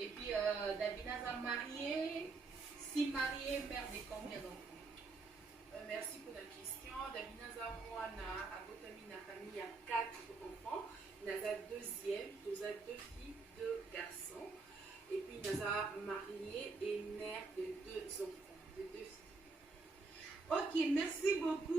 Et puis, Davina a marié, si mariée, mère de combien d'enfants? Merci pour la question. Davina Zamwana a Botami na famille a 4 enfants. Naza deuxième, Toza 2 filles, 2 garçons. Et puis Naza mariée et mère de 2 enfants, de 2 filles. Ok, merci beaucoup.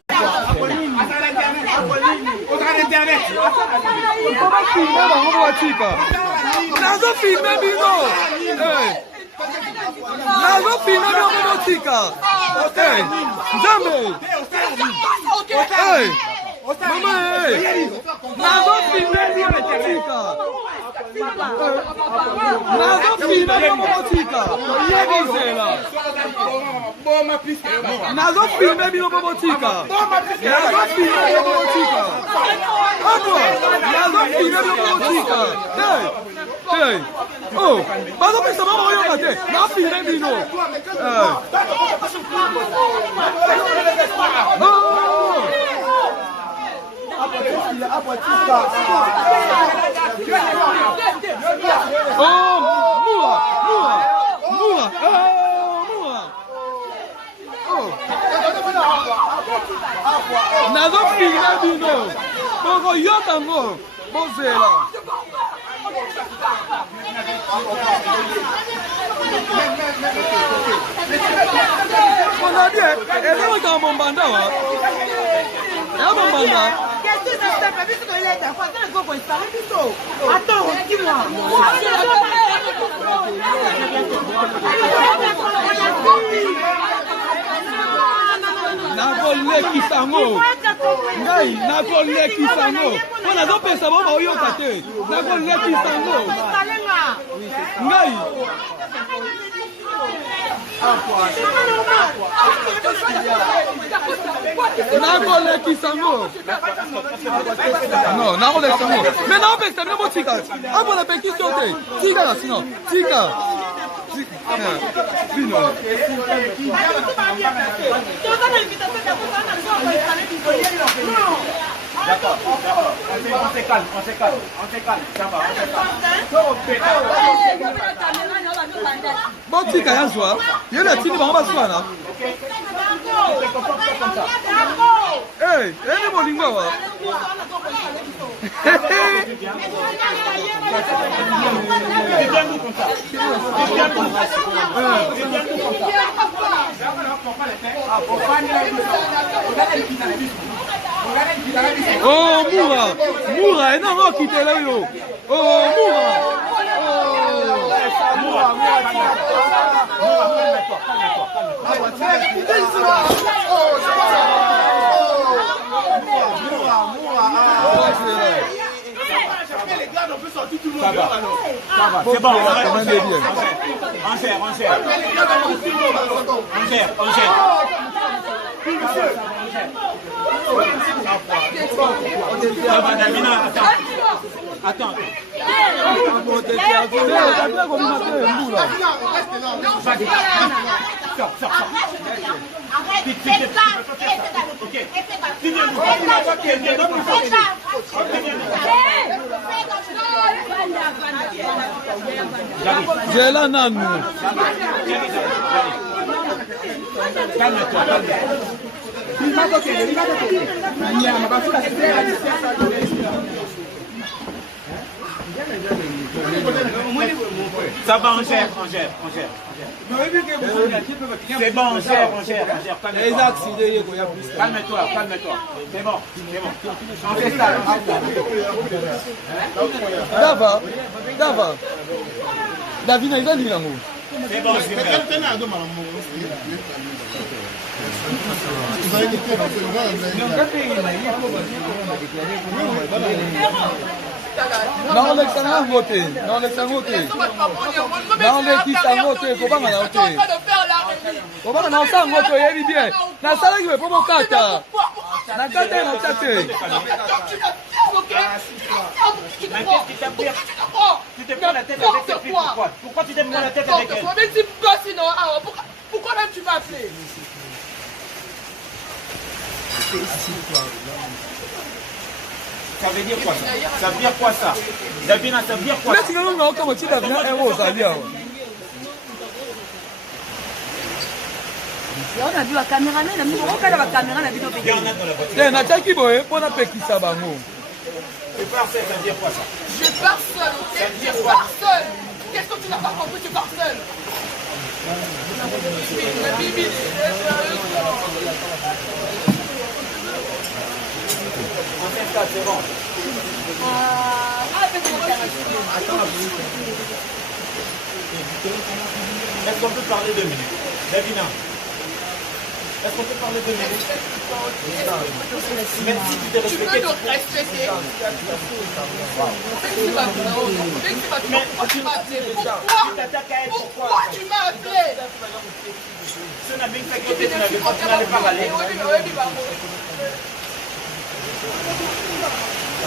Nazo filme bino bobotika. Nazo filme bino bobotika. Nazo filme bino bobotika. Hey. Oh, bazo pesa mama oyo kate. Na filme bino. Nazo filme bino. Boko yotango. Bozela. On a dit, elle est dans mon banda. Qu'est-ce que ça se fait? Parce que l'aide, il faut installer plutôt. Attends, dis-moi. Nakoleki sango. Ngai nakoleki sango. Pona zo pesa bo ba oyo kate. Nakoleki sango. Ngai. Nakoleki sango. Non, nakoleki sango. Mais non, pesa no botika. Abo la petite ote. Tika la sino. Tika. Vino. D'accord. On se calme. Ça va, Bon, tika ya zwa. Yena tini bango baswana. Hey, ene molingo wa. Oh, Moura, énorme qui était là, yo. Oh, Moura. Ça va, c'est bon, on gère. Davina, attends. J'ai la nanou. Calme-toi. Ça va, on gère. C'est bon, on gère. Calme-toi. C'est bon. On fait ça. Dava. Davina, il a dit l'amour. C'est bon, c'est bon. Non, l'excellent voté. Comment on a ça voté, il bien. Na sala qui veut pas mon kata. Na kata na tate. Tu te prends la tête avec cette fille, pourquoi tu te prends la tête avec elle? Pourquoi même tu vas appeler? Ça veut dire quoi ça? Ça veut dire quoi ça? Davina, ça veut dire quoi? Là, tu vas comme tu Davina héros, ça veut dire. On a vu la caméra, on a vu la caméra, on a vu nos Il y en a dans la voiture. C'est Nataki Boye, on a péki ça, bango. Je pars seul, ça veut dire quoi ça? Je pars seul, ok? Je pars seul. Qu'est-ce que tu n'as pas compris? Je pars seul. On s'installe, c'est bon. Est-ce qu'on peut parler 2 minutes? Davina, est-ce qu'on peut parler 2 minutes? Même si tu t'es Tu respecté. peux nous respecter. Pourquoi tu m'as appelé? Si on a bien fait côté, tu n'avais pas, tu n'allais pas aller.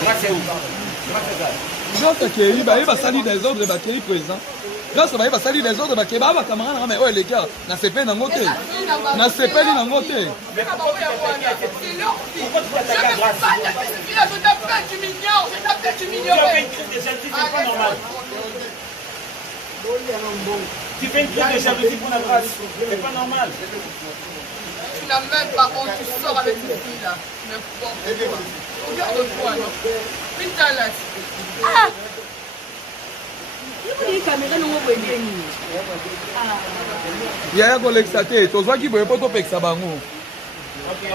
Là, c'est où? Là, c'est ça. Grâce à Kéry, il va salir des ordres de Kéry présent. Grâce à il va salir des ordres de Kéry, bah camarade, mais oh les gars, na CP na ngote. Na CP na ngote. C'est leur vie. Je t'appelle, tu m'ignores. Je t'appelle, tu Tu m'ignores. as fait une crise de jalousie, c'est pas normal. Tu fais une crise de jalousie pour la grâce. C'est pas normal. Tu n'as même pas honte, tu sors avec cette fille-là. N'importe quoi. Regarde-moi, non. Putain, là. Ah! Il y a une caméra, nous avons une. Il y a un collègue saté, tu vois qui veut pas topek ça bango.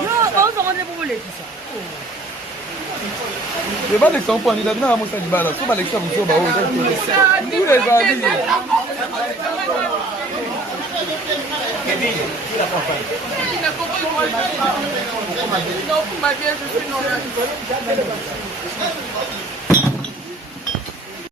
Non, on s'en rendait pour les tout ça. Je vais aller sans point, il a bien à mon salut bala. Faut pas l'extra vous sauver, tous les amis. Kevin, qui la campagne? Il n'a compris moi. Non, pour ma vie, je suis normale.